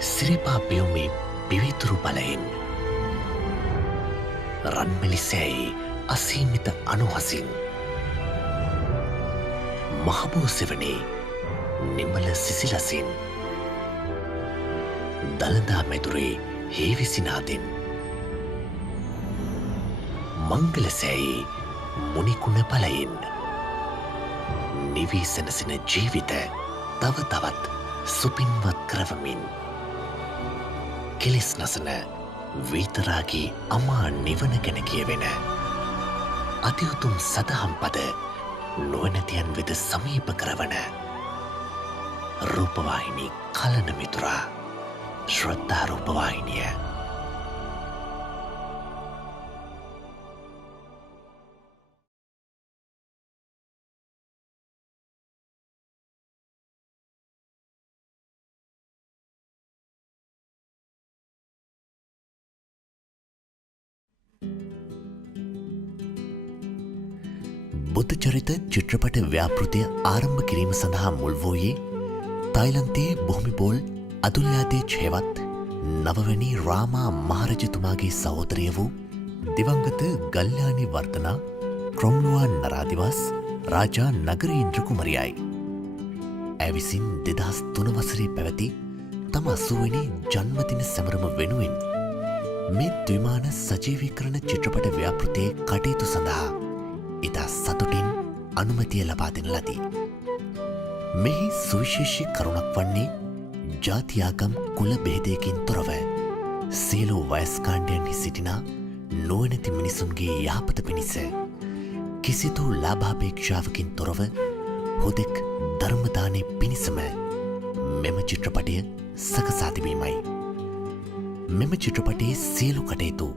සිරිපා පියුමේ පිවිතුරු බලයෙන් රන්මැලිසෑයි අසීමිත අනුහසින් මහබෝ සෙවනේ නිමල සිසිලසින් දළදා මැදුරේ හේවිසිනාදෙන් මංගලසෑයි මුනිකුණ පලයෙන් නිවී සැනසෙන ජීවිත තව තවත් සුපින්වත් කරවමින් කෙලෙස් නසන වීතරාගේ අමා නිවන ගැන කියවෙන අතිඋතුම් සදහම් පද නුවණැතියන් වෙත සමීප කරවන රූපවාහිනී කලන මිතුරා ශ්‍රද්ධා රූපවාහිනිය. බුද්ධ චරිත චිත්‍රපට ව්‍යාපෘතිය ආරම්භ කිරීම සඳහා මුල් වූයේ තායිලන්තයේ බොහොමිබෝල් අදුල්යාදේ ඡේවත් නවවැනි රාමා මහරජතුමාගේ සහෝදරිය වූ දිවංගත ගල්යානි වර්ධනා ක්‍රොම්ලුවා නරාදිවස් රාජා නගරේන්ද්‍ර කුමරියයි. ඇය විසින් 2003 වසරේ පැවති තම 80 වෙනි ජන්මදින සැමරුම වෙනුවෙන් මේ ද්විමාන සජීවීකරණ චිත්‍රපට ව්‍යාපෘතියේ කටයුතු සඳහා ඉතා සතුටින් අනුමැතිය ලබා දෙන ලදී. මෙහි සුවිශේෂී කරුණක් වන්නේ ජාතියාගම් කුල බෙහෙදයකින් තොරව සියලු වයස්කාණ්ඩයන්හි සිටිනා නුවණැති මිනිසුන්ගේ යහපත පිණිස කිසිදු ලාභාපේක්ෂාවකින් තොරව හුදෙක් ධර්මදානය පිණිසම මෙම චිත්‍රපටය සකසා තිබීමයි. මෙම චිත්‍රපටයේ සියලු කටයුතු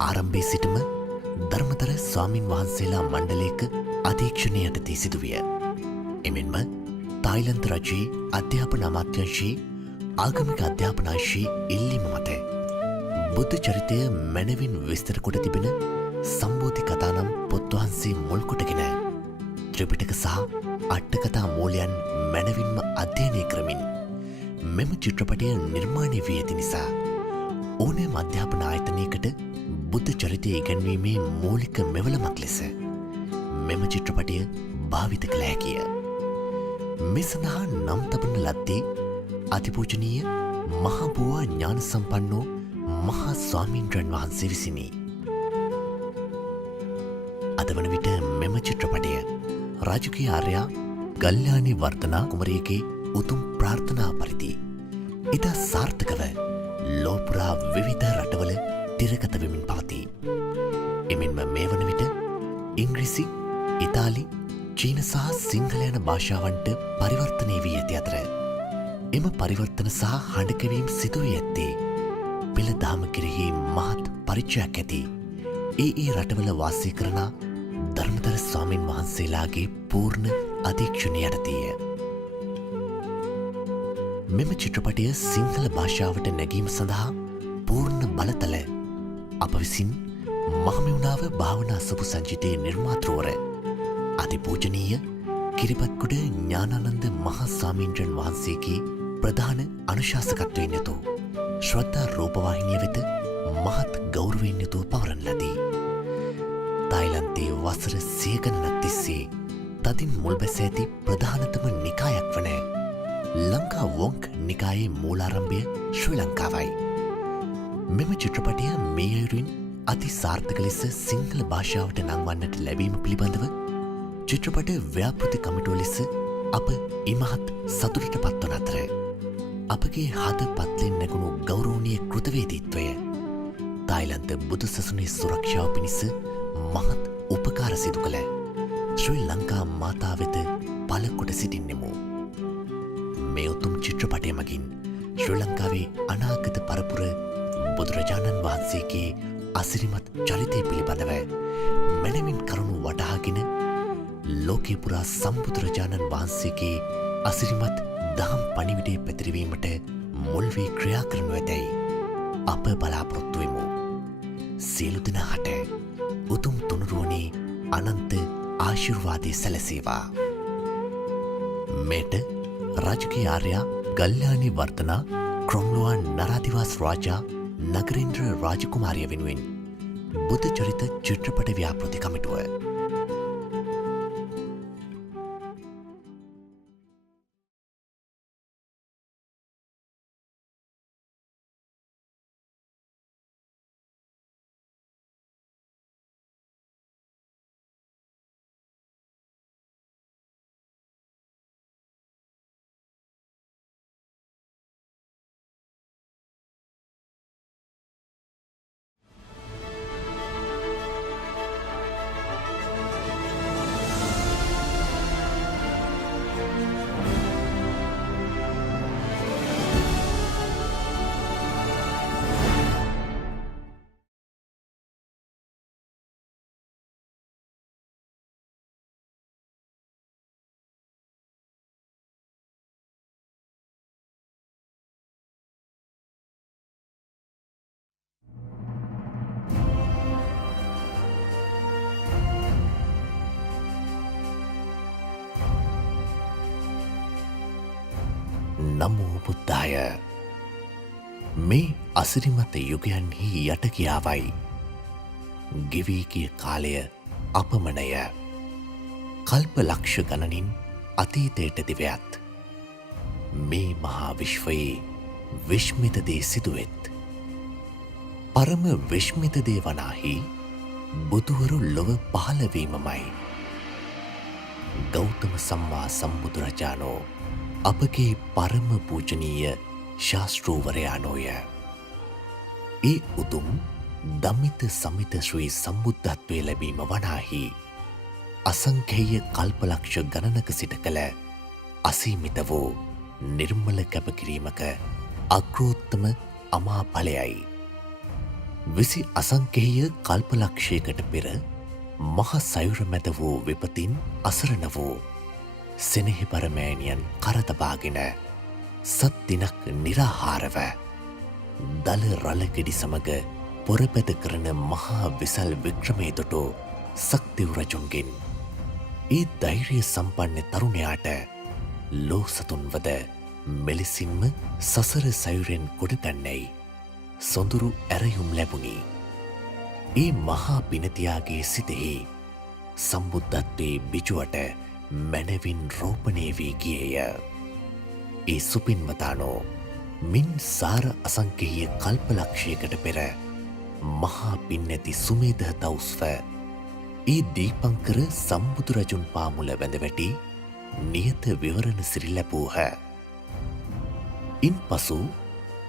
ආරම්භයේ සිටම ධර්මතර ස්වාමින් වහන්සේලා මණ්ඩලයක අධීක්ෂණය යටතේ සිදුවිය. එමෙන්ම තායිලන්ත රජයේ අධ්‍යාපන අමාත්‍යංශයේ ආගමික අධ්‍යාපනංශයේ ඉල්ලීම මත බුද්ධ චරිතය මැනවින් විස්තර කොට තිබෙන සම්බෝධි කතා නම් පොත් වහන්සේ මුල් කොටගෙන ත්‍රිපිටක සහ අට්ඨකථා මූලයන් මැනවින්ම අධ්‍යයනය කරමින් මෙම චිත්‍රපටය නිර්මාණය වී ඇති නිසා ඕනෑම අධ්‍යාපන ආයතනයකට බුද්ධ චරිතය ඉගැන්වීමේ මූලික මෙවලමක් ලෙස මෙම චිත්‍රපටය භාවිත කළ හැකිය. මේ සඳහා නම් තබන ලද්දේ අතිපූජනීය මහබෝවා ඥාන සම්පන්නෝ මහා ස්වාමීන්ද්‍රයන් වහන්සේ විසිනි. අද වන විට මෙම චිත්‍රපටය රාජකීය ආර්යා ගල්යානි වර්ධනා කුමරියගේ උතුම් ප්‍රාර්ථනා පරිදි ඉතා සාර්ථකව ලෝපුරා විවිධ රටවල තිරගත වෙමින් පවතී. එමෙන්ම මේ වන විට ඉංග්‍රීසි, ඉතාලි, චීන සහ සිංහල යන භාෂාවන්ට පරිවර්තනය වී ඇති අතර එම පරිවර්තන සහ හඬකවීම් සිදුවී ඇත්තේ පෙළ දහම කෙරෙහි මහත් පරිචයක් ඇති ඒ රටවල වාසය කරන ධර්මතර ස්වාමීන් වහන්සේලාගේ පූර්ණ අධීක්ෂණය යටතේය. මෙම චිත්‍රපටය සිංහල භාෂාවට නැගීම සඳහා පූර්ණ බලතල අප විසින් මහමෙවුනාව භාවනා සුපු සංචිතයේ නිර්මාතෘවර අතිපූජනීය කිරිබත්ගොඩ ඥානානන්ද මහා ස්වාමීන්ද්‍රයන් වහන්සේගේ ප්‍රධාන අනුශාසකත්වයෙන් යුතු ශ්‍රද්ධා රූපවාහිනිය වෙත මහත් ගෞරවයෙන් යුතුව පවරන ලදී. තායිලන්තයේ වසර 100 ගණනක් තිස්සේ තදින් මුල්බැස ඇති ප්‍රධානතම නිකායක් වන ලංකා වොංක් නිකායේ මූලාරම්භය ශ්‍රී ලංකාවයි. මෙම චිත්‍රපටය මේ අයුරින් අති සාර්ථක ලෙස සිංහල භාෂාවට නංවන්නට ලැබීම පිළිබඳව චිත්‍රපට ව්‍යාපෘති කමිටුව ලෙස අප ඉමහත් සතුටට පත්වන අතර අපගේ හද පත්ලෙන් නැගුණු ගෞරවනීය කෘතවේදීත්වය තායිලන්ත බුදු සසුනේ සුරක්ෂාව පිණිස මහත් උපකාර සිදු කළ ශ්‍රී ලංකා මාතා වෙත පළකොට සිටින්නෙමු. මේ උතුම් චිත්‍රපටය මගින් ශ්‍රී ලංකාවේ අනාගත පරපුර බුදුරජාණන් වහන්සේගේ අසිරිමත් චරිතය පිළිබඳව මැනවින් කරුණු වටහාගෙන ලෝකේ පුරා සම්බුදුරජාණන් වහන්සේගේ අසිරිමත් දහම් පණිවිඩය පැතිරවීමට මුල් වී ක්‍රියා කරනු ඇතැයි අප බලාපොරොත්තු වෙමු. සියලු දෙනාට උතුම් තුනුරුවනේ අනන්ත ආශිර්වාදය සැලසේවා. මෙයට රාජකීය ආර්යා ගල්යානි වර්ධනා ක්‍රොම්ලුවන් නරාධිවාස් රාජා නගරේන්ද්‍ර රාජකුමාරිය වෙනුවෙන් බුද්ධ චරිත චිත්‍රපට ව්‍යාපෘති කමිටුව. නමෝ බුද්ධාය. මේ අසිරිමත යුගයන්හි යට කියාවයි. ගෙවී ගිය කාලය අපමණය. කල්ප ලක්ෂ ගණනින් අතීතයට දිවයත්. මේ මහා විශ්වයේ විශ්මිත දේ සිදුවෙත්. පරම විශ්මිත දේ වනාහි බුදුවරු ලොව පහළවීමමයි. ගෞතම සම්මා සම්බුදුරජාණෝ අපගේ පරම පූජනීය ශාස්තෘවරයානෝය. ඒ උතුම් දමිත සමිත ශ්‍රී සම්බුද්ධත්වය ලැබීම වනාහි අසංඛේය කල්පලක්ෂ ගණනක සිට කළ අසීමිත වූ නිර්මල කැපකිරීමක අග්‍රෝත්තම අමාඵලයයි. විසි අසංඛේය කල්පලක්ෂයකට පෙර මහ සයුර මැද වූ විපතින් අසරණ වූ සෙනෙහි පරමෑණියන් කරතබාගෙන සත් දිනක් නිරාහාරව දල රලගෙඩි සමග පොරපැත කරන මහා විසල් වික්‍රමේ දොටෝ සක්තිව් රජුන්ගෙන් ඒ ධෛර්ය සම්පන්න තරුණයාට ලෝ සතුන්වද මෙලෙසින්ම සසර සයුරෙන් ගොඩගන්නැයි සොඳුරු ඇරයුම් ලැබුණි. ඒ මහා පිනතියාගේ සිතෙහි සම්බුද්ධත්වයේ බිජුවට මැනවින් රෝපණය වී ගියේය. ඒ සුපින්වතානෝ මින් සාර අසංකේය කල්පලක්ෂයකට පෙර මහා පින්නැති සුමේධ තවුස්ව ඒ දීපංකර සම්බුදුරජුන් පාමුල වැඳවැටි නියත විවරණ සිරි ලැබූහ. ඉන් පසු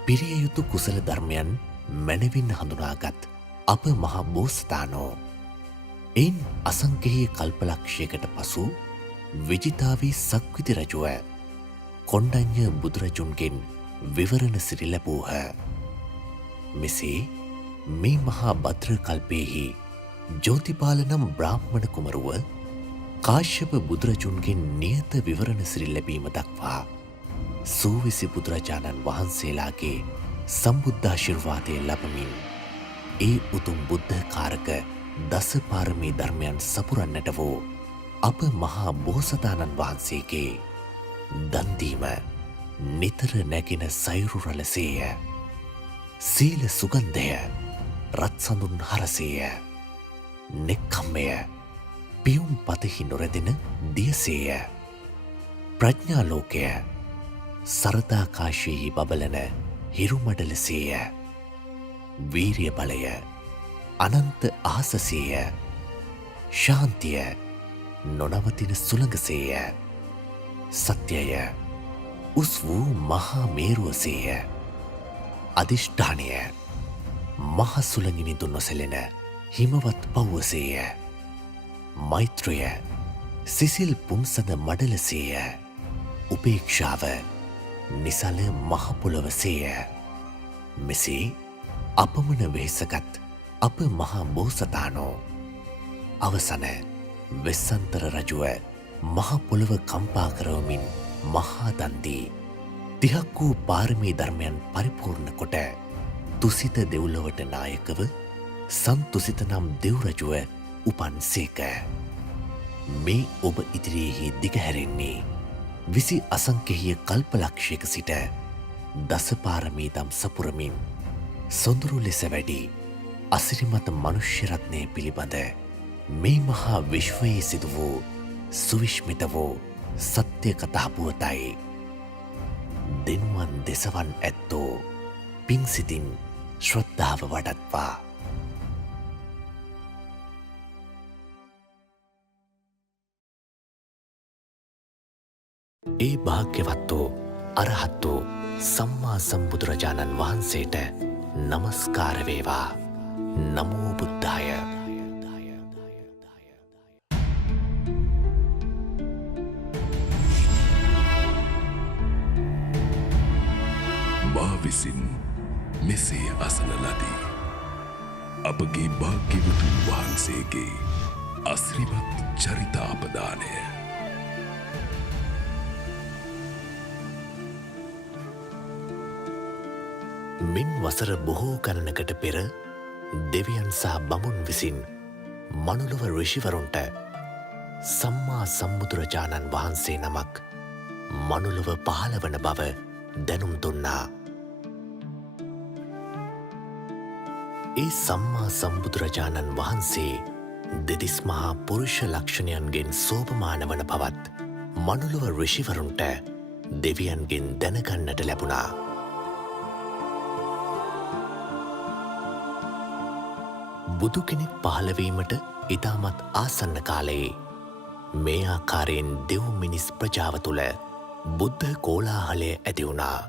පිරිය යුතු කුසල ධර්මයන් මැනවින් හඳුනාගත් අප මහා බෝසතානෝ එයින් අසංකේය කල්පලක්ෂයකට පසු විජිතාවී සක්විති රජුව කොණ්ඩඤ්ඤ බුදුරජුන්ගෙන් විවරණ සිරි ලැබූහ. මෙසේ මේ මහා භද්‍ර කල්පයෙහි ජෝතිපාල නම් බ්‍රාහ්මණ කුමරුව කාශ්‍යප බුදුරජුන්ගෙන් නියත විවරණ සිරි ලැබීම දක්වා සූවිසි බුදුරජාණන් වහන්සේලාගේ සම්බුද්ධාශිර්වාදය ලබමින් ඒ උතුම් බුද්ධ කාරක දස පාරමී ධර්මයන් සපුරන්නට වූ අප මහා බෝසතාණන් වහන්සේගේ දන්දීම නිතර නැගෙන සයුරු රලසේය. සීල සුගන්ධය රත්සඳුන් හරසේය. නෙක්ඛම්මය පියුම් පතෙහි නොරැදෙන දියසේය. ප්‍රඥාලෝකය සරතාකාශයෙහි බබලන හිරුමඩලසේය. වීරිය බලය අනන්ත ආසසේය. ශාන්තිය නොනවතින සුළඟසේය. සත්‍යය උස් වූ මහා මේරුවසේය. අධිෂ්ඨානය මහ සුළඟිනිදු නොසැලෙන හිමවත් පව්වසේය. මෛත්‍රය සිසිල් පුන්සඳ මඩලසේය. උපේක්ෂාව නිසල මහපොළොවසේය. මෙසේ අපමණ වෙහෙසගත් අප මහා බෝසතානෝ අවසන වෙස්සන්තර රජුව මහපොළොව කම්පා කරවමින් මහා දන්දී 30ක් වූ පාරමී ධර්මයන් පරිපූර්ණ කොට තුසිත දෙව්ලොවට නායකව සන්තුසිත නම් දෙව් රජුව උපන් සේක. මේ ඔබ ඉදිරියෙහි දිගහැරෙන්නේ විසි අසංකේය කල්පලක්ෂයක සිට දසපාරමීදම් සපුරමින් සොඳුරු ලෙස වැඩි අසිරිමත මනුෂ්‍යරත්නය පිළිබඳ මේ මහා විශ්වයේ සිදු වූ සුවිශ්මිත වූ සත්‍ය කතාපුවතයි. දෙනුවන් දෙසවන් ඇත්තෝ පිංසිතින් ශ්‍රද්ධාව වඩත්වා. ඒ භාග්‍යවත්තෝ අරහත්තෝ සම්මා සම්බුදුරජාණන් වහන්සේට නමස්කාර වේවා. නමෝ බුද්ධාය. මා විසින් මෙසේ අසන ලදී. අපගේ භාග්‍යවතුන් වහන්සේගේ අසිරිමත් චරිතාපදානය. මින් වසර බොහෝ ගණනකට පෙර දෙවියන් සහ බමුන් විසින් මනුලොව ඍෂිවරුන්ට සම්මා සම්බුදුරජාණන් වහන්සේ නමක් මනුලොව පහළවන බව දැනුම් දුන්නා. ඒ සම්මා සම්බුදුරජාණන් වහන්සේ දෙදිස් මහා පුරුෂ ලක්ෂණයන්ගෙන් සෝපමාන වන බවත් මනුලොව ඍෂිවරුන්ට දෙවියන්ගෙන් දැනගන්නට ලැබුණා. බුදු කෙනෙක් පහළවීමට ඉතාමත් ආසන්න කාලයේ මේ ආකාරයෙන් දෙව් මිනිස් ප්‍රජාව තුළ බුද්ධ කෝලාහලය ඇති වුණා.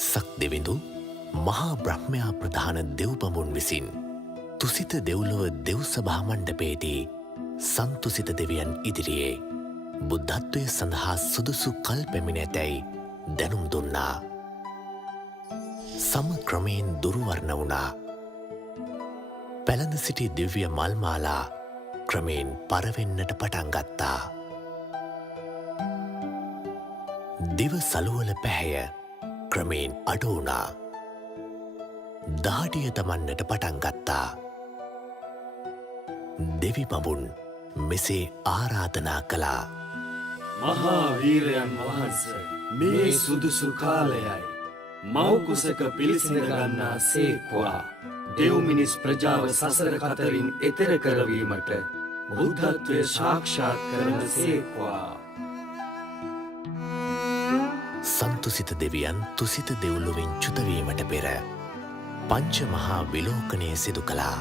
සක් දෙවිඳු මහා බ්‍රහ්මයා ප්‍රධාන දෙව්බඹුන් විසින් තුසිත දෙව්ලොව දෙව් සභා මණ්ඩපයේදී සන්තුසිත දෙවියන් ඉදිරියේ බුද්ධත්වය සඳහා සුදුසු කල් පැමිණ ඇතැයි දැනුම් දුන්නා. සම ක්‍රමයෙන් දුරුවර්ණ වුණා. පැළඳ සිටි දිව්‍ය මල්මාලා ක්‍රමයෙන් පරවෙන්නට පටන් ගත්තා. දිව සළුවල පැහැය ක්‍රමයෙන් අඩු වුණා. දාඩිය තමන්නට පටන් ගත්තා. දෙවි බඹුන් මෙසේ ආරාධනා කළා. මහා වීරයන් වහන්ස, මේ සුදුසු කාලයයි. මව්කුසක පිළිසිඳ ගන්නා සේක්වා. දෙව් මිනිස් ප්‍රජාව සසර කතරින් එතෙර කරවීමට බුද්ධත්වය සාක්ෂාත් කරන සේක්වා. සන්තුසිත දෙවියන් තුසිත දෙව්ලොවින් චුතවීමට පෙර පංච මහා විලෝකනය සිදු කළා.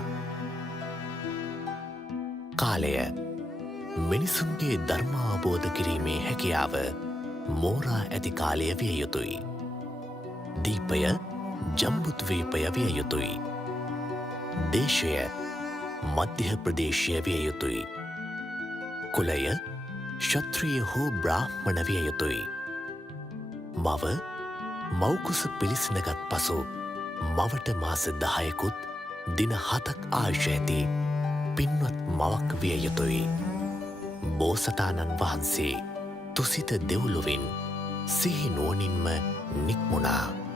කාලය මිනිසුන්ගේ ධර්මාවබෝධ කිරීමේ හැකියාව මෝරා ඇති කාලය විය යුතුයි. දීපය ජම්බුත්වීපය විය යුතුයි. දේශය මධ්‍ය ප්‍රදේශය විය යුතුයි. කුලය ක්ෂත්‍රිය හෝ බ්‍රාහ්මණ විය යුතුයි. මව මව්කුස පිළිසිඳගත් පසු මවට මාස 10කුත් දින 7ක් ආයුෂ ඇති පින්වත් මවක් විය යුතුයි. බෝසතාණන් වහන්සේ තුසිත දෙව්ලොවින් සිහි නුවණින්ම නික්මුණා.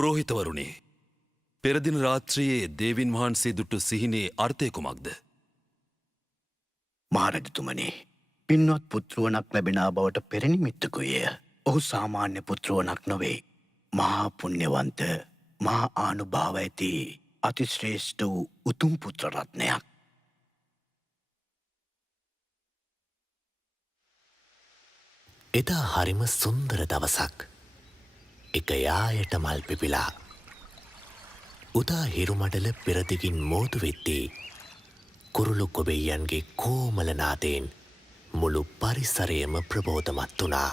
පුරෝහිතවරුනි, පෙරදින රාත්‍රියේ දේවින් වහන්සේ දුටු සිහිනේ අර්ථය කුමක්ද? මහරජතුමනි, පින්වත් පුත්රුවනක් ලැබෙනා බවට පෙරනිමිත්තකුය. ඔහු සාමාන්‍ය පුත්රුවනක් නොවේ. මහා පුණ්‍යවන්ත, මහා ආනුභාව ඇති අතිශ්‍රේෂ්ඨ වූ උතුම් පුත්‍රරත්නයක්. එදා හරිම සුන්දර දවසක්. එක යායට මල් පිපිලා. උදා හිරුමඩල පෙරදිගින් මෝදු වෙද්දී කුරුළු කොබෙයියන්ගේ කෝමල නාදයෙන් මුළු පරිසරයම ප්‍රබෝධමත් වුණා.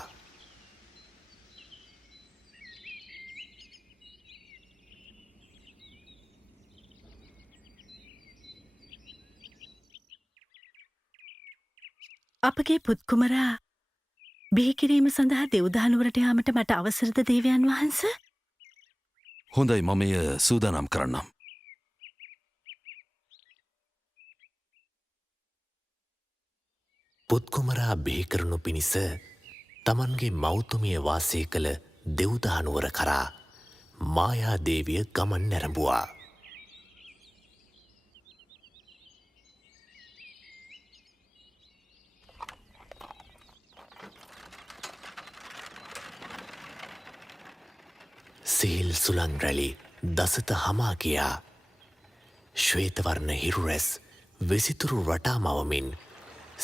අපගේ පුත්කුමරා බිහිකිරීම සඳහා දෙව්දානුවරට යාමට මට අවසරද දේවයන් වහන්ස? හොඳයි, මම එය සූදානම් කරන්නම්. පුත්කුමරා බිහිකරනු පිණිස තමන්ගේ මෞතුමිය වාසය කළ දෙව්දානුවර කරා මායාදේවිය ගමන් නැරඹුවා. සීල් සුළං රැලි දසත හමා කියා ශ්වේතවර්ණ හිරුරැස් වෙසිතුරු රටාමවමින්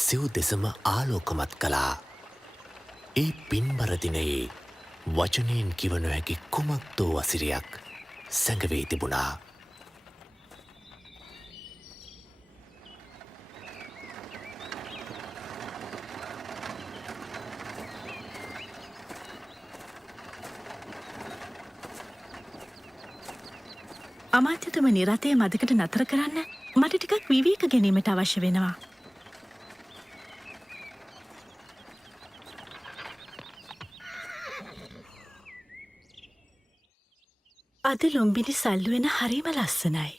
සිව් දෙසම ආලෝකමත් කළා. ඒ පින්බර දිනයේ වචනයෙන් කිව නොහැකි කුමක්දෝ වසිරියක් සැඟවී තිබුණා. අමාත්‍යතුමනි, රථය මදකට නතර කරන්න. මට ටිකක් විවේක ගැනීමට අවශ්‍ය වෙනවා. අද ලුම්බිනි සල්ලුවෙන හරිම ලස්සනයි.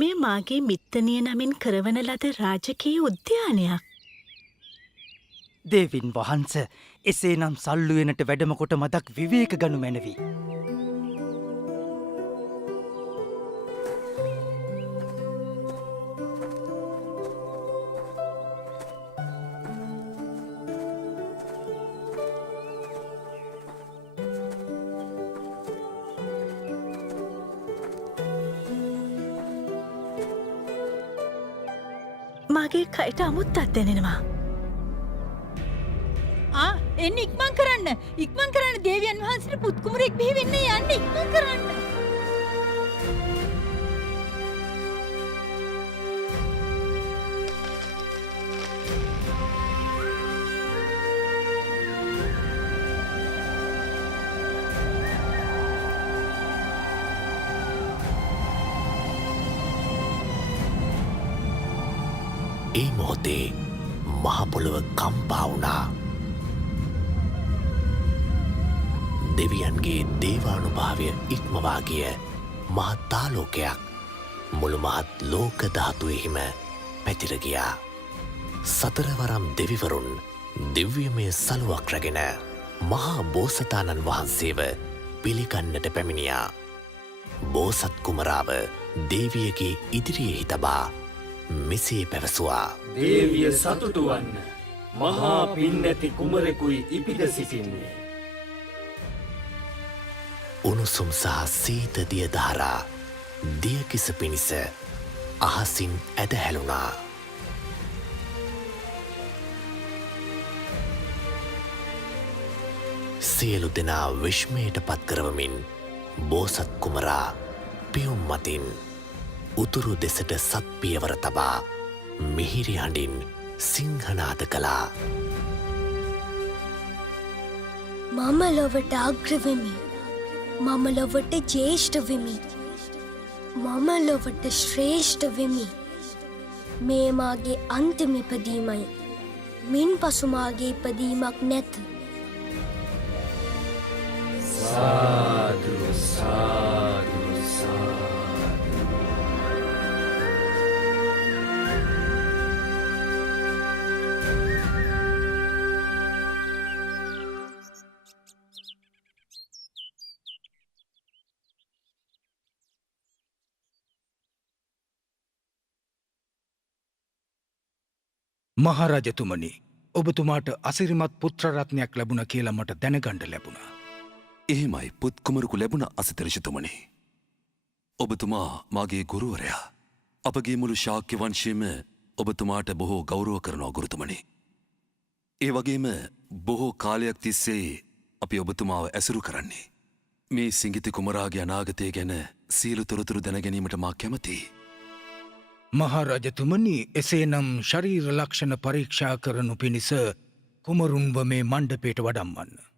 මේ මාගේ මිත්තනිය නමින් කරවන ලද රාජකීය උද්‍යානයක්. දේවින් වහන්ස, එසේනම් සල්ලුවෙනට වැඩමකොට මදක් විවේක ගනු මැනවි. මගේ කයට අමුත්තත් දැනෙනවා. එන්න ඉක්මන් කරන්න දේවියන් වහන්සේට පුත්කුමරෙක් බිහි වෙන්න යන්න ඉක්මන් කරන්න. ඒ මොහොතේ මහපොළොව කම්පා වුණා. දෙවියන්ගේ දේවානුභාවය ඉක්මවා ගිය මහත් ආලෝකයක් මුළු මහත් ලෝක ධාතුවෙහිම පැතිර ගියා. සතරවරම් දෙවිවරුන් දිව්‍යමය සලුවක් රැගෙන මහා බෝසතාණන් වහන්සේව පිළිගන්නට පැමිණියා. බෝසත් කුමරාව දේවියගේ ඉදිරියෙහි තබා මෙසේ පැවසුවා. දේවිය සතුටු වන්න. මහා පින් නැති කුමරෙකුයි ඉපිද සිටින්නේ. උණුසුම් සහ සීත දිය ධාරා දියකිස පිණිස අහසින් ඇදහැළුණා. සියලු දෙනා විශ්මයට පත් කරවමින් බෝසත් කුමරා පියුම් මතින් උතුරු දෙසට සත් පියවර තබා මිහිරි හඬින් සිංහනාද කළා. මම ලොවට අග්‍රවෙමි. මම ලොවට ජේෂ්ඨ වෙමි. මම ලොවට ශ්‍රේෂ්ඨ වෙමි. මේ මාගේ අන්තිම ඉපදීමයි. මින් පසු මාගේ ඉපදීමක් නැත. සාදු සාදු සාදු. මහරජතුමනි ඔබතුමාට අසිරිමත් පුත්‍රරත්නයක් ලැබුණ කියලා මට දැනගණ්ඩ ලැබුණා. එහෙමයි පුත්කුමරකු ලැබුණ අසිතරිෂතුමනි. ඔබතුමා මාගේ ගුරුවරයා. අපගේ මුළු ශාක්‍ය වංශයම ඔබතුමාට බොහෝ ගෞරව කරනවා ගුරුතුමනි. ඒ වගේම බොහෝ කාලයක් තිස්සේ අපි ඔබතුමාව ඇසුරු කරන්නේ. මේ සිංගිති කුමරාගේ අනාගතය ගැන සියලු තොරතුරු දැනගැනීමට මා කැමතියි. මහරජතුමනි එසේනම් ශරීර ලක්ෂණ පරීක්ෂා කරනු පිණිස කුමරුන්ව මේ මණ්ඩපයට වඩම්වන්න.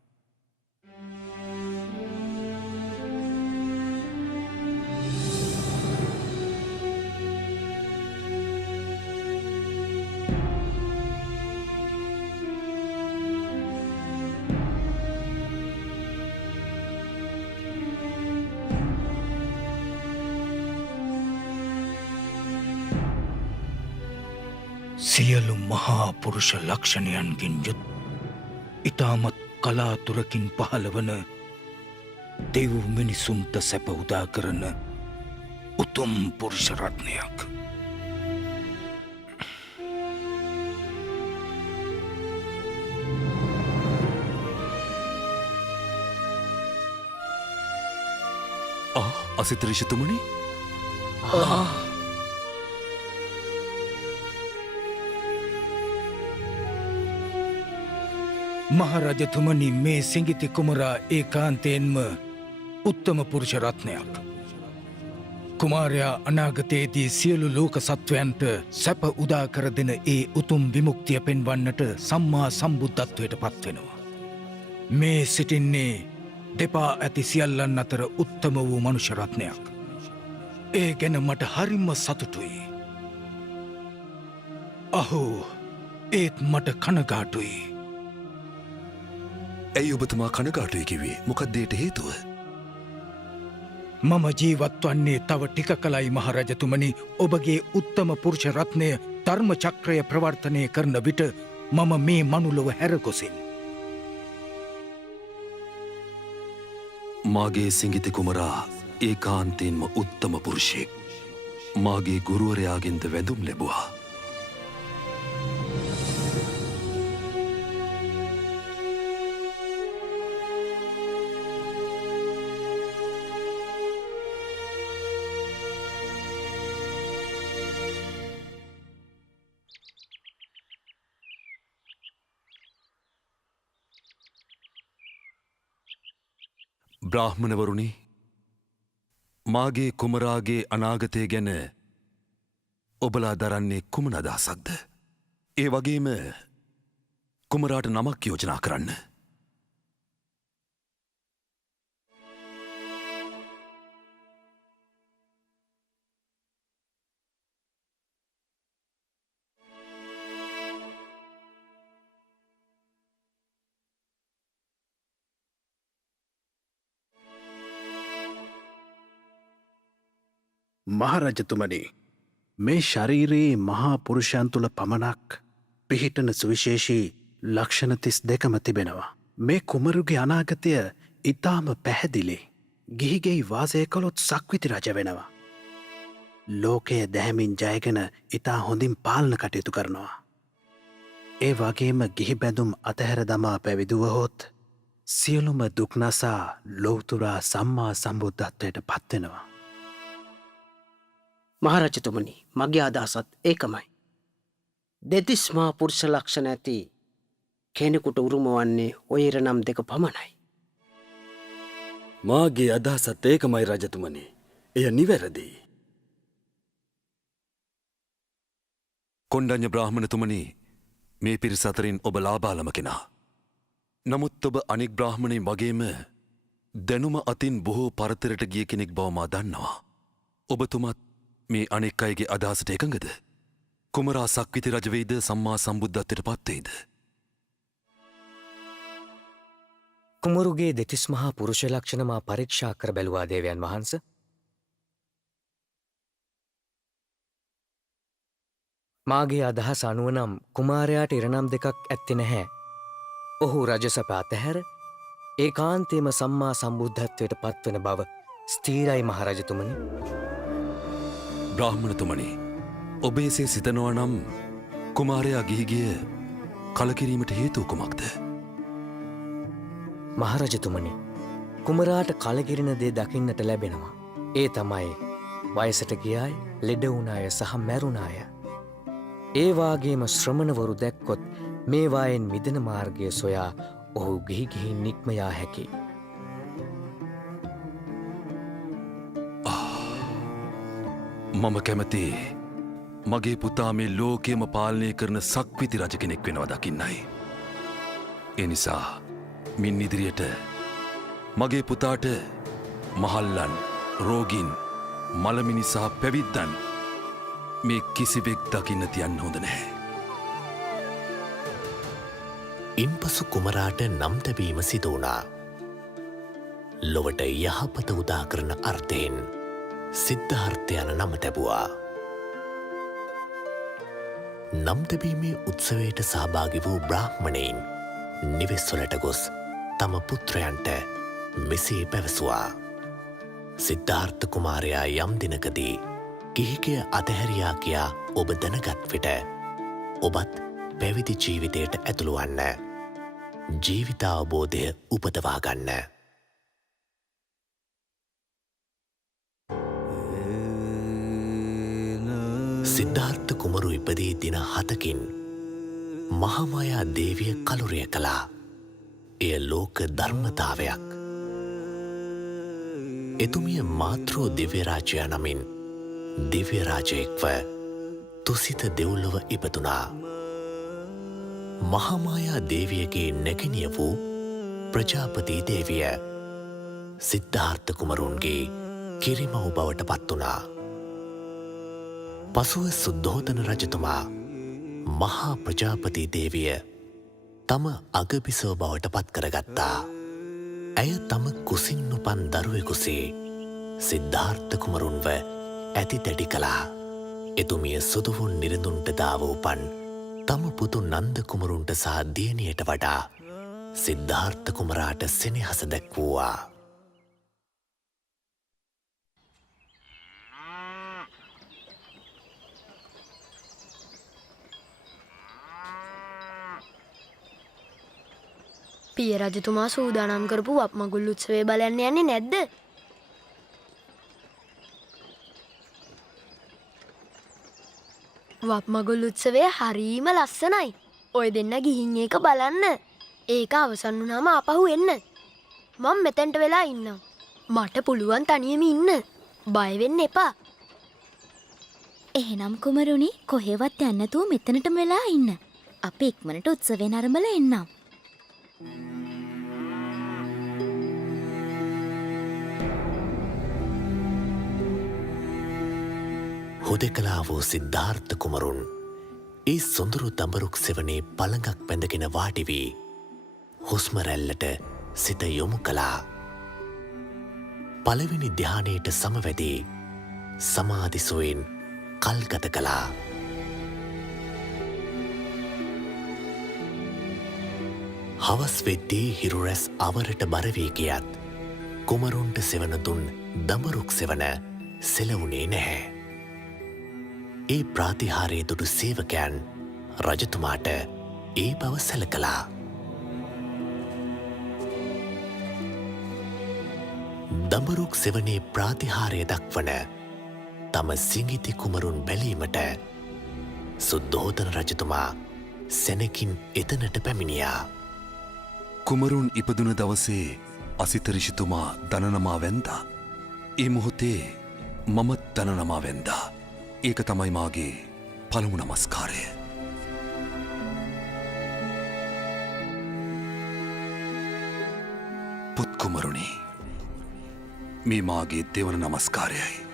සියලු මහා පුරුෂ ලක්ෂණයන්ගෙන් යුත් ඉතාමත් කලාතුරකින් පහළවන දෙව් මිනිසුන්ට සැප උදා කරන උතුම් පුරුෂ රත්නයක්. අසිතරිෂතුමනි මහරජතුමනි මේ සිංගිති කුමරා ඒකාන්තයෙන්ම උත්තම පුරුෂ රත්නයක්. කුමාරයා අනාගතයේදී සියලු ලෝක සත්වයන්ට සැප උදා කර දෙන ඒ උතුම් විමුක්තිය පෙන්වන්නට සම්මා සම්බුද්ධත්වයට පත්වෙනවා. මේ සිටින්නේ දෙපා ඇති සියල්ලන් අතර උත්තම වූ මනුෂ්‍ය රත්නයක්. ඒ ගැන මට හරිම සතුටුයි. අහෝ ඒත් මට කනගාටුයි. ඇයි ඔබතුමා කනගාටුයි කිව්වේ? මොකක්ද ඒට හේතුව? මම ජීවත් වන්නේ තව ටික කලයි මහරජතුමනි. ඔබගේ උත්තම පුරුෂ රත්නය ධර්ම චක්‍රය ප්‍රවර්තනය කරන විට මම මේ මනුලොව හැරගොසින්. මාගේ සිංගිති කුමරා ඒකාන්තයෙන්ම උත්තම පුරුෂයෙක්. මාගේ ගුරුවරයාගෙන්ද වැඳුම් ලැබුවා. බ්‍රාහ්මණවරුනි, මාගේ කුමරාගේ අනාගතය ගැන ඔබලා දරන්නේ කුමන අදහසක්ද? ඒ වගේම කුමරාට නමක් යෝජනා කරන්න. මහරජතුමනි මේ ශරීරයේ මහා පුරුෂයන් තුළ පමණක් පිහිටන සුවිශේෂී ලක්ෂණ 32ම තිබෙනවා. මේ කුමරුගේ අනාගතය ඉතාම පැහැදිලි. ගිහිගෙයි වාසය කළොත් සක්විති රජ වෙනවා. ලෝකය දැහැමින් ජයගෙන ඉතා හොඳින් පාලන කටයුතු කරනවා. ඒ වගේම ගිහි බැඳුම් අතහැර දමා පැවිදුවහොත් සියලුම දුක්නසා ලෝතුරා සම්මා සම්බුද්ධත්වයට පත්වෙනවා. මහරජතුමනි, මගේ අදහසත් ඒකමයි. දෙතිස් මහා පුරුෂ ලක්ෂණ ඇති කෙනෙකුට උරුම වන්නේ ඔය ඉරණම් දෙක පමණයි. මාගේ අදහසත් ඒකමයි රජතුමනි. එය නිවැරදි. කොණ්ඩඤ්ඤ බ්‍රාහ්මණතුමනි, මේ පිරිස අතරින් ඔබ ලාබාලම කෙනා. නමුත් ඔබ අනික් බ්‍රාහ්මණයින් වගේම දැනුම අතින් බොහෝ පරතරට ගිය කෙනෙක් බව මා දන්නවා. ඔබතුමත් මේ අනෙක් අයගේ අදහසට එකඟද? කුමරා සක්විති රජ වෙයිද සම්මා සම්බුද්ධත්වයට පත් වෙයිද? කුමරුගේ දෙතිස් මහා පුරුෂ ලක්ෂණ මා පරීක්ෂා කර බැලුවා දේවයන් වහන්ස. මාගේ අදහස අනුව නම් කුමාරයාට ඉරණම් දෙකක් ඇත්තේ නැහැ. ඔහු රජසප අතහැර ඒකාන්තයෙන්ම සම්මා සම්බුද්ධත්වයට පත්වන බව ස්ථීරයි මහරජතුමනි. බ්‍රාහ්මණතුමනි, ඔබ එසේ සිතනවා නම් කුමාරයා ගිහිගිය කලකිරීමට හේතුව කුමක්ද? මහරජතුමනි, කුමරාට කලකිරෙන දේ දකින්නට ලැබෙනවා. ඒ තමයි වයසට ගියාය, ලෙඩ වුණාය සහ මැරුණාය. ඒවාගේම ශ්‍රමණවරු දැක්කොත් මේවායෙන් මිදෙන මාර්ගය සොයා ඔහු ගිහිගිහින් නික්මයා හැකි. මම කැමති මගේ පුතා මේ ලෝකයම පාලනය කරන සක්විති රජ කෙනෙක් වෙනව දකින්නයි. ඒ නිසා මින් ඉදිරියට මගේ පුතාට මහල්ලන්, රෝගින්, මළමිනි සහ පැවිද්දන් මේ කිසිවෙක් දකින්න තියන්න හොඳ නැහැ. ඉන්පසු කුමරාට නම් තැබීම සිදු වුණා. ලොවට යහපත උදා කරන අර්ථයෙන් සිද්ධාර්ථ යන නම තැබුවා. නම් තැබීමේ උත්සවයට සහභාගි වූ බ්‍රාහ්මණයින් නිවෙස්වලට ගොස් තම පුත්‍රයන්ට මෙසේ පැවසුවා. සිද්ධාර්ථ කුමාරයා යම් දිනකදී ගිහිගෙය අතහැරියා කියා ඔබ දැනගත් විට ඔබත් පැවිදි ජීවිතයට ඇතුළු වන්න. ජීවිතාවබෝධය උපදවා ගන්න. සිද්ධාර්ථ කුමරු ඉපදී දින 7කින් මහාමායා දේවිය කලුරිය කළා. එය ලෝක ධර්මතාවයක්. එතුමිය මාතෘ දිව්‍යරාජයා නමින් දිව්‍යරාජයෙක්ව තුසිත දෙව්ලොව ඉපදුනා. මහාමායා දේවියගේ නැගණිය වූ ප්‍රජාපති දේවිය සිද්ධාර්ථ කුමරුන්ගේ කිරිමව් බවට පත් වුණා. පසුව සුද්ධෝදන රජතුමා මහා ප්‍රජාපති දේවිය තම අගබිසව බවට පත් කරගත්තා. ඇය තම කුසින් උපන් දරුවෙකුසේ සිද්ධාර්ථ කුමරුන්ව ඇති දැඩි කළා. එතුමිය සුදුවුන් නිරඳුන්ට දාව උපන් තම පුතු නන්ද කුමරුන්ට සහ දියණියට වඩා සිද්ධාර්ථ කුමරාට සෙනෙහස දැක්වුවා. පිය රජතුමා සූදානම් කරපු වප්මගුල් උත්සවය බලන්න යන්නේ නැද්ද? වප්මගුල් උත්සවය හරීම ලස්සනයි. ඔය දෙන්න ගිහින් ඒක බලන්න. ඒක අවසන් වුණාම ආපහු එන්න. මම මෙතෙන්ට වෙලා ඉන්නම්. මට පුළුවන් තනියම ඉන්න. බය වෙන්න එපා. එහෙනම් කුමරුනි, කොහෙවත් යන්න නැතුව මෙතනටම වෙලා ඉන්න. අපි ඉක්මනට උත්සවය නරඹලා එන්නම්. හුදෙකලා වූ සිද්ධාර්ථ කුමරුන් ඒ සොඳුරු දඹරුක් සෙවනේ පළඟක් බැඳගෙන වාඩි වී හුස්ම රැල්ලට සිත යොමු කළා. පළවෙනි ධ්‍යානයට සමවැදී සමාධිසුවෙන් කල්ගත කළා. හවස් වෙද්දී හිරු රැස් අවරට බර වී ගියත් කුමරුන්ට සෙවන දුන් දඹරුක් සෙවන සෙලවුණේ නැහැ. ඒ ප්‍රාතිහාරයේ දුටු සේවකයන් රජතුමාට ඒ බව සැලකලා. දඹරුක් සෙවනේ ප්‍රාතිහාරය දක්වන තම සිඟිති කුමරුන් බැලීමට සුද්ධෝදන රජතුමා සැනකින් එතනට පැමිණියා. කුමරුන් ඉපදුන දවසේ අසිත ඍෂිතුමා දනනමා වැන්දා. ඒ මොහොතේ මමත් දනනමා වැන්දා. ඒක තමයි මාගේ පළමු නමස්කාරය. පුත් කුමරුනි, මේ මාගේ දෙවන නමස්කාරයයි.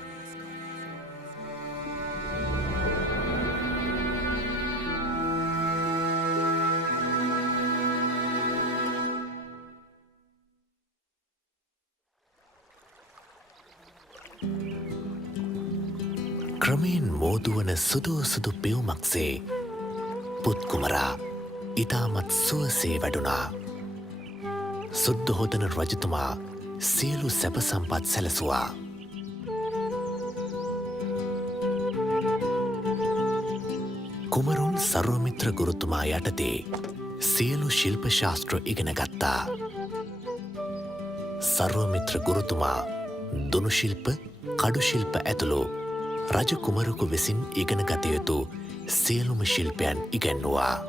ක්‍රමයෙන් මෝදුවන සුදු පියුමක්සේ පුත්කුමරා ඉතාමත් සුවසේ වැඩුණා. සුද්ධහෝදන රජතුමා සියලු සැප සම්පත් සැලසුවා. කුමරුන් සර්වමිත්‍ර ගුරුතුමා යටතේ සියලු ශිල්ප ශාස්ත්‍ර ඉගෙන ගත්තා. සර්වමිත්‍ර ගුරුතුමා දුනුශිල්ප කඩුශිල්ප ඇතුළු රජ කුමරකු විසින් ඉගෙන ගත යුතු සියලුම ශිල්පයන් ඉගැන්නවා.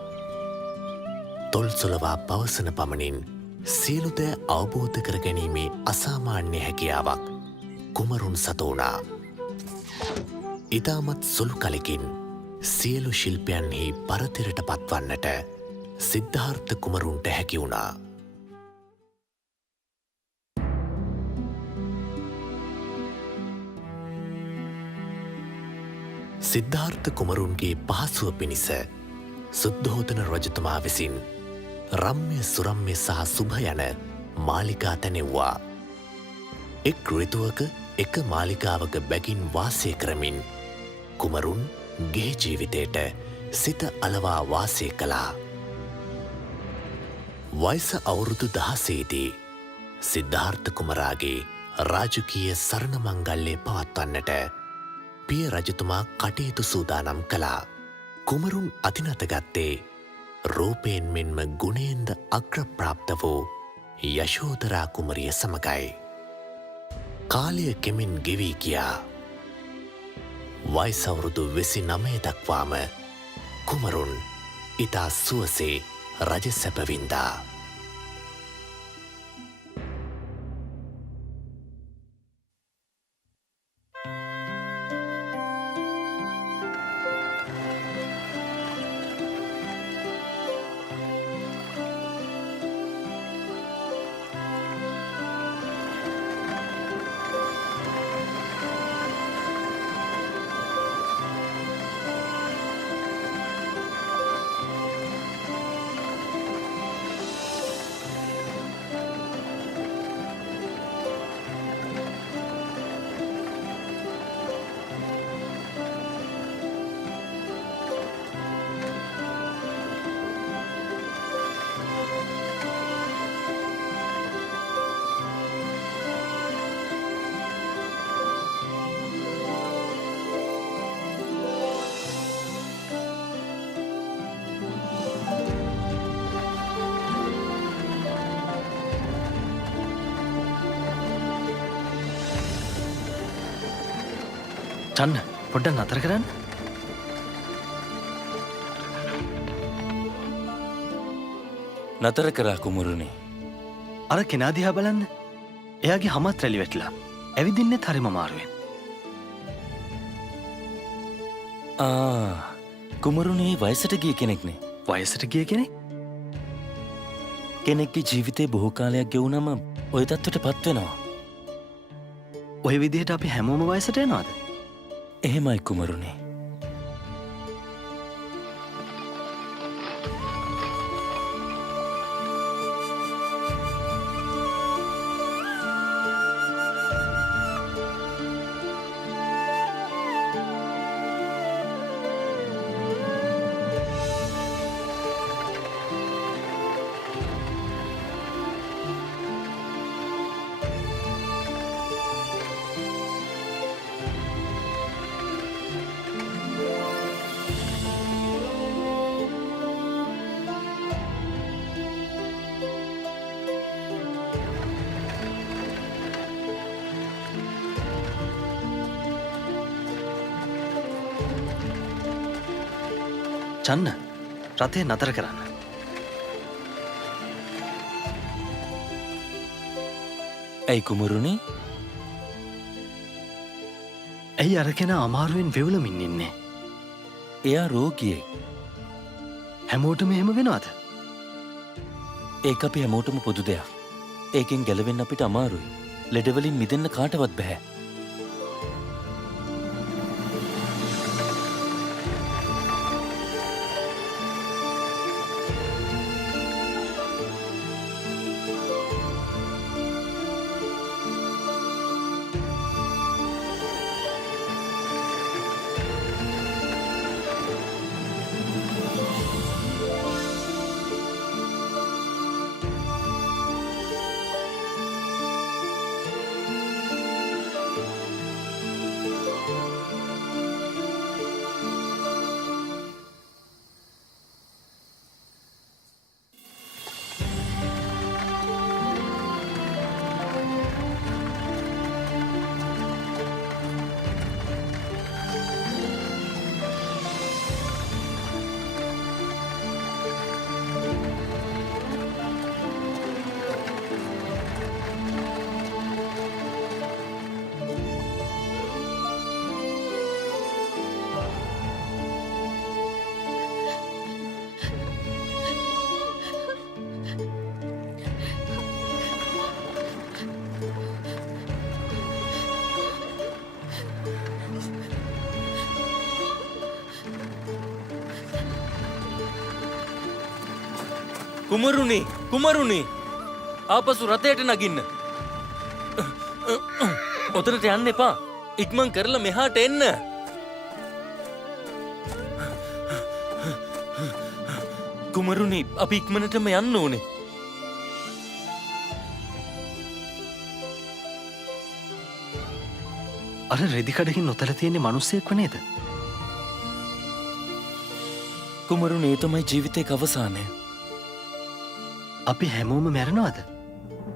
තොල්සොලවා පවසන පමණින් සියලුද අවබෝධ කර ගැනීමේ අසාමාන්‍ය හැකියාවක් කුමරුන් සතෝනා. ඉතාමත් සුළු කලකින් සියලු ශිල්පයන්හි පරතිරට පත්වන්නට සිද්ධාර්ථ කුමරුන්ට හැකි වුණා. සිද්ධාර්ථ කුමරුන්ගේ පහසුව පිණිස සුද්ධෝදන රජතුමා විසින් රම්‍ය සුරම්‍ය සහ සුභ යන මාලිකා තැනෙව්වා. එක් ඍතුවක එක මාලිකාවක බැගින් වාසය කරමින් කුමරුන් ගේ ජීවිතයට සිත අලවා වාසය කළා. වයස අවුරුදු 16දී සිද්ධාර්ථ කුමරාගේ රාජකීය සරණ මංගල්‍යය පවත්වන්නට පිය රජතුමා කටයුතු සූදානම් කළා. කුමරුන් අතිනතගත්තේ රූපයෙන් මෙන්ම ගුණයෙන්ද අග්‍රප්‍රාප්ත වූ යශෝදරා කුමරිය සමගයි. කාලය කෙමෙන් ගෙවී ගියා. වයසවුරුදු 29 දක්වාම කුමරුන් ඉතා සුවසේ රජ සැපවින්දා. චන්න පොඩ්ඩක් නතර කරන්න. නතර කරා කුමරුනේ. අර කෙනා දිහා බලන්න. එයාගේ හමත් රැලි වැටිලා. ඇවිදින්නෙත් හරිම අමාරුවෙන්. කුමරුනේ වයසට ගිය කෙනෙක්නේ. වයසට ගිය කෙනෙක්? කෙනෙක්ගේ ජීවිතේ බොහෝ කාලයක් ගෙවුනම ඔය තත්ත්වයට පත් වෙනවා. ඔය විදිහට අපි හැමෝම වයසට යනවාද? එහෙමයි කුමරුනේ. චන්න රථය නතර කරන්න. ඇයි කුමරුනේ? ඇයි අර කෙනා අමාරුවෙන් වෙවුලමින් ඉන්නේ? එයා රෝගියෙක්. හැමෝටම එහෙම වෙනවද? ඒක අපි හැමෝටම පොදු දෙයක්. ඒකෙන් ගැලවෙන්න අපිට අමාරුයි. ලෙඩවලින් මිදෙන්න කාටවත් බෑ. කුමරුනි කුමරුනි ආපසු රථයට නගින්න. ඔතනට යන්න එපා. ඉක්මන් කරලා මෙහාට එන්න. කුමරුනි අපි ඉක්මනටම යන්න ඕනේ. අර රෙදිකඩකින් නොතල තියෙන්නේ මිනිස්සෙක් වනේද? කුමරුනි ඒ තමයි ජීවිතේක අවසානය. අපි හැමෝම මැරෙනවද?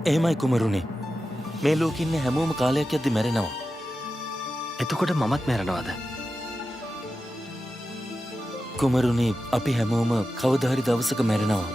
එහෙමයි කුමරුනි. මේ ලෝකෙ ඉන්න හැමෝම කාලයක් යද්දි මැරෙනවා. එතකොට මමත් මැරෙනවද? කුමරුනි අපි හැමෝම කවදා හරි දවසක මැරෙනවා.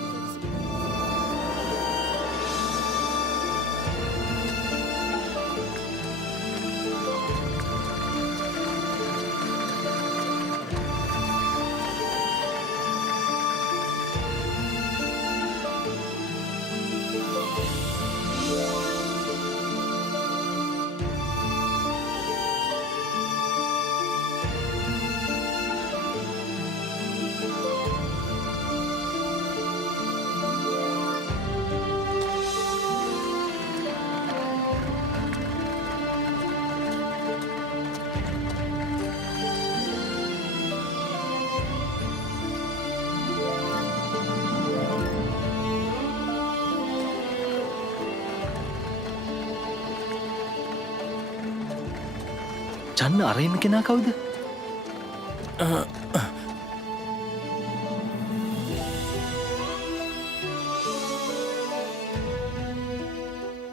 චන්න අරයිම කෙනා කවුද?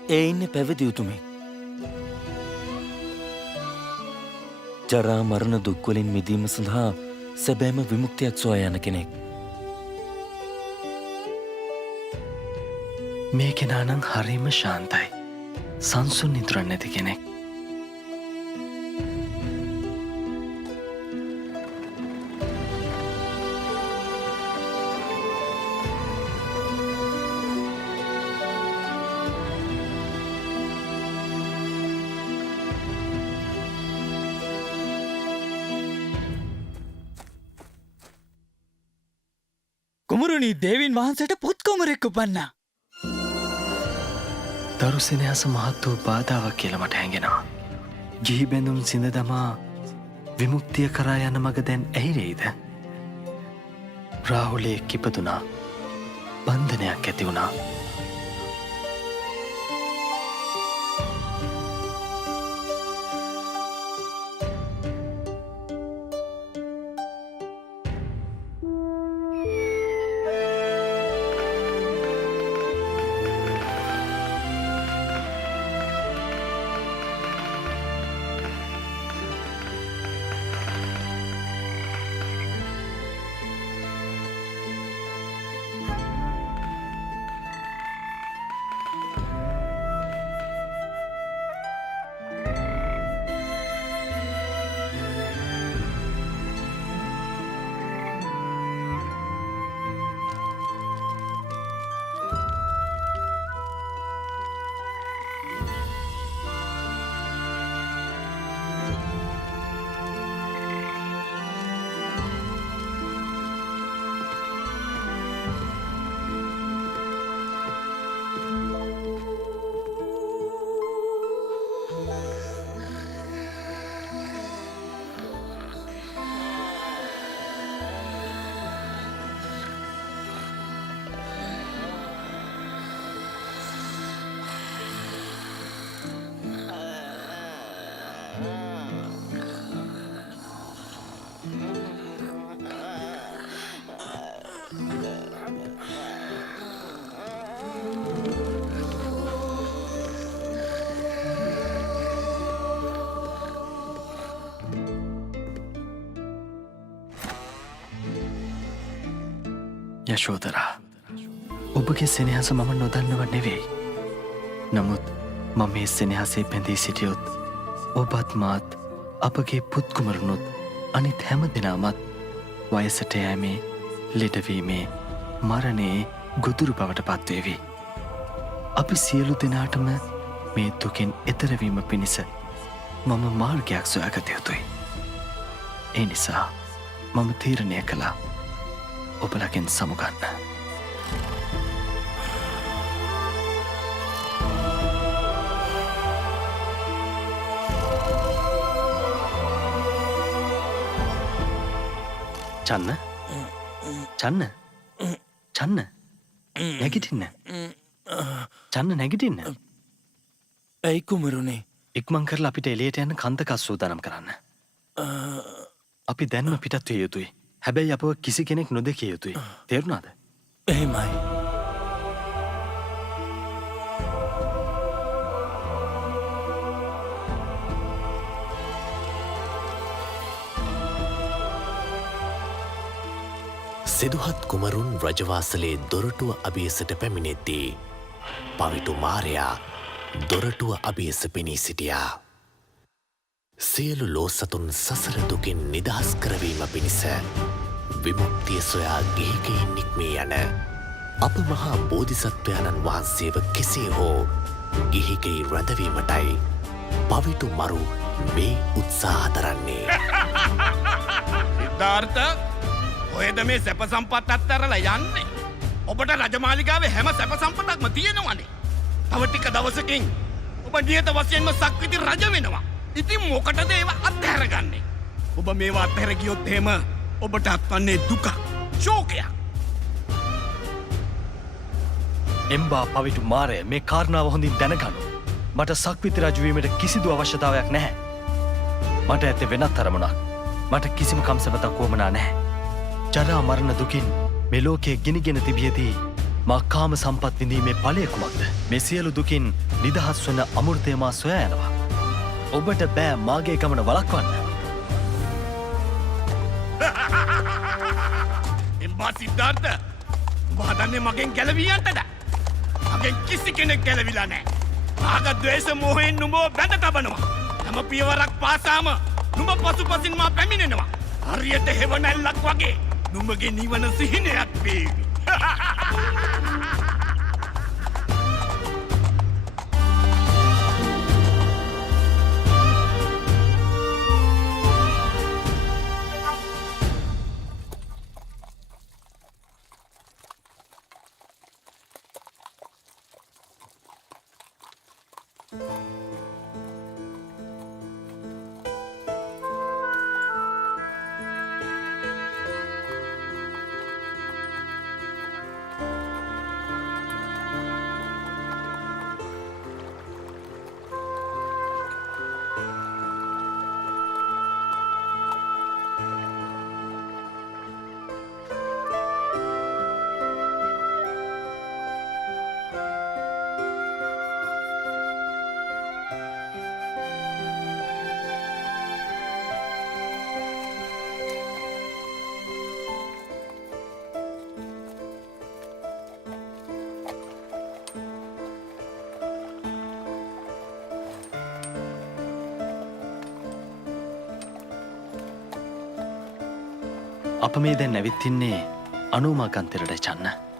ඒ ඉන්නේ පැවිදි උතුමෙක්. ජරා මරණ දුක් වලින් මිදීම සඳහා සැබෑම විමුක්තියක් සොයා යන කෙනෙක්. මේ කෙනා නම් හරිම ශාන්තයි. සංසුන් නිතරක් නැති කෙනෙක්. කුමරුනි දේවින් වහන්සේට පුත්කුමරෙක් උපන්නා. දරු සෙනෙහස මහත් වූ බාධාවක් කියලා මට හැඟෙනවා. ගිහි බැඳුම් සිඳ දමා විමුක්තිය කරා යන මග දැන් ඇහිරෙයිද? රාහුලේ කිපදුනා. බන්ධනයක් ඇති වුණා. යශෝදරා, ඔබගේ සෙනෙහස මම නොදන්නව නෙවෙයි. නමුත් මම මේ සෙනෙහසේ පැඳී සිටියොත් ඔබත් මාත් අපගේ පුත්කුමරුණුත් අනිත් හැම දෙනාමත් වයසට යෑමේ, ලෙඩවීමේ, මරණයේ ගොදුරු බවට පත්වේවි. අපි සියලු දෙනාටම මේ දුකෙන් එතරවීම පිණිස මම මාර්ගයක් සොයාගත යුතුයි. ඒ නිසා මම තීරණය කළා ඔබලගෙන් සමුගන්න. චන්න චන්න චන්න නැගිටින්න චන්න නැගිටින්න ඇයි කුමරුණේ ඉක්මං කරලා අපිට එලියට යන්න කන්දකස් සූදානම් කරන්න. අපි දැන්ම පිටත් විය යුතුයි. හැබැයි අපව කිසි කෙනෙක් නොදකිය යුතුයි. තේරුණාද? එහෙමයි. සිදුහත් කුමරුන් රජවාසලේ දොරටුව අභියසට පැමිණෙද්දී පවිටු මාරයා දොරටුව අභියස පෙනී සිටියා. සියලු ලෝ සතුන් සසර දුකින් නිදහස් කරවීම පිණිස විමුක්තිය සොයා ගිහිගෙයින් නික්මී යන අප මහා බෝධිසත්වයාණන් වහන්සේව කෙසේ හෝ ගිහිගෙයි රැඳවීමටයි පවිටු මරු මේ උත්සාහ දරන්නේ. සිද්ධාර්ථ ඔයද මේ සැප සම්පත් අත්තරලා යන්නේ. ඔබට රජමාලිගාවේ හැම සැප සම්පතක්ම තියෙනවනේ. තව ටික දවසකින් ඔබ නියත වශයෙන්ම සක්විති රජ වෙනවා. ඉතින් මොකටද ඒව අත්හැරගන්නේ? ඔබ මේවා අත්හැර ගියොත් එහෙම ඔබට අත්වන්නේ දුක, ශෝකයක්. එම්බා පවිටු මාරය මේ කාරණාව හොඳින් දැනගනු. මට සක්විති රජු වීමට කිසිදු අවශ්‍යතාවයක් නැහැ. මට ඇත්තේ වෙනත් අරමුණක්. මට කිසිම කම්සපතක් වුවමනා නැහැ. ජරා මරණ දුකින් මේ ලෝකයේ ගිනිගෙන තිබියදී මා කාම සම්පත් විඳීමේ ඵලය කුමක්ද? මේ සියලු දුකින් නිදහස් වන අමෘතය මා සොයා යනවා. ඔබට බෑ මාගේ ගමන වළක්වන්න. එම්බා සිද්ධාර්ථ, ඔබ හදන්නේ මගෙන් ගැලවී යන්නද? මගෙන් කිසි කෙනෙක් ගැලවිලා නැහැ. රාග ද්වේෂ මොහෙන් නුඹව බැඳ තබනවා. හැම පියවරක් පාසාම නුඹ පසුපසින් මා පැමිණෙනවා. හරියට හෙවණැල්ලක් වගේ නුඹගේ නිවන සිහිනයක් වේවි. අප මේ දැන් ඇවිත්තින්නේ අනුමාකන්තරට චන්න.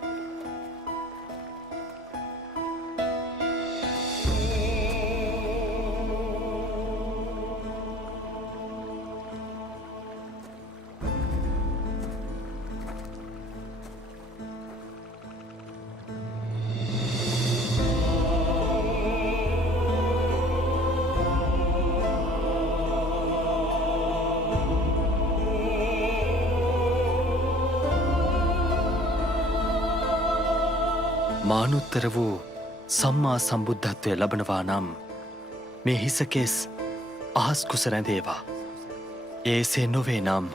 මානුත්තර වූ සම්මා සම්බුද්ධත්වය ලබනවා නම් මේ හිසකෙස් අහස් කුස රැඳේවා. ඒසේ නොවේ නම්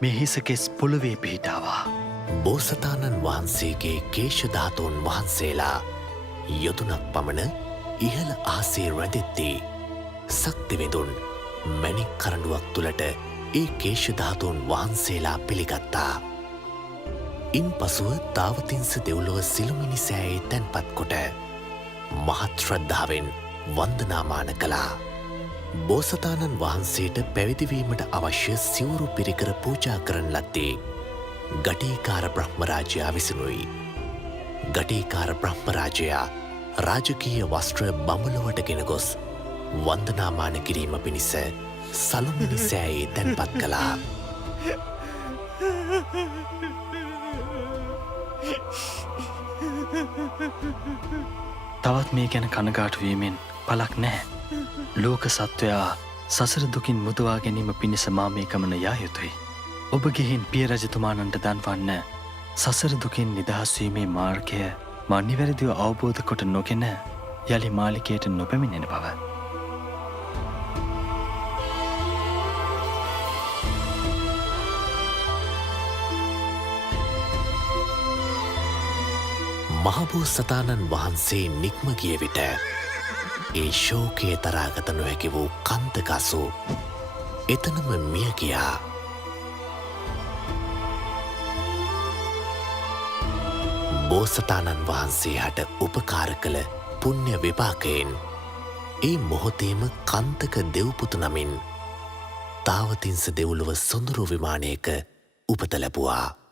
මේ හිසකෙස් පොළොවේ පිහිටාවා. බෝසතාණන් වහන්සේගේ කේශධාතුන් වහන්සේලා යොදුනක් පමණ ඉහළ ආසේ රැඳෙද්දී සක්තිවිඳුන් මැණික් කරඬුවක් තුළට ඒ කේශධාතුන් වහන්සේලා පිළිගත්තා. ඉන් පසුව තාවතින්ස දෙව්ලොව සිළුමිණි සෑයේ තැන්පත් කොට මහත් ශ්‍රද්ධාවෙන් වන්දනාමාන කළා. බෝසතාණන් වහන්සේට පැවිදිවීමට අවශ්‍ය සිවුරු පිරිකර පූජා කරන ලද්දේ ගටීකාර බ්‍රහ්මරාජයා විසිනුයි. ගටීකාර බ්‍රහ්මරාජයා රාජකීය වස්ත්‍ර බඹලොවට ගෙන ගොස් වන්දනාමාන කිරීම පිණිස සළුමිණි සෑයේ තැන්පත් කළා. තවත් මේ ගැන කනගාටුවීමෙන් පලක් නැහැ. ලෝක සත්වයා සසර දුකින් මුදවා ගැනීම පිණිස මා මේ ගමන යා යුතුයි. ඔබ ගිහින් පිය රජතුමානන්ට දන්වන්න සසර දුකින් නිදහස්වීමේ මාර්ගය මා නිවැරදිව අවබෝධ කොට නොගෙන යළි මාලිකයට නොපැමිණෙන බව. මහබෝසතාණන් වහන්සේ නික්ම ගිය විට ඒ ශෝකයේ තරාගත නොහැකි වූ කන්දකසු එතනම මිය ගියා. බෝසතාණන් වහන්සේ හට උපකාර කළ පුණ්‍ය විපාකයෙන් ඒ මොහොතේම කන්තක දෙව්පුතු නමින් තාවතින්ස දෙව්ලොව සොඳුරු විමානයක උපත ලැබුවා.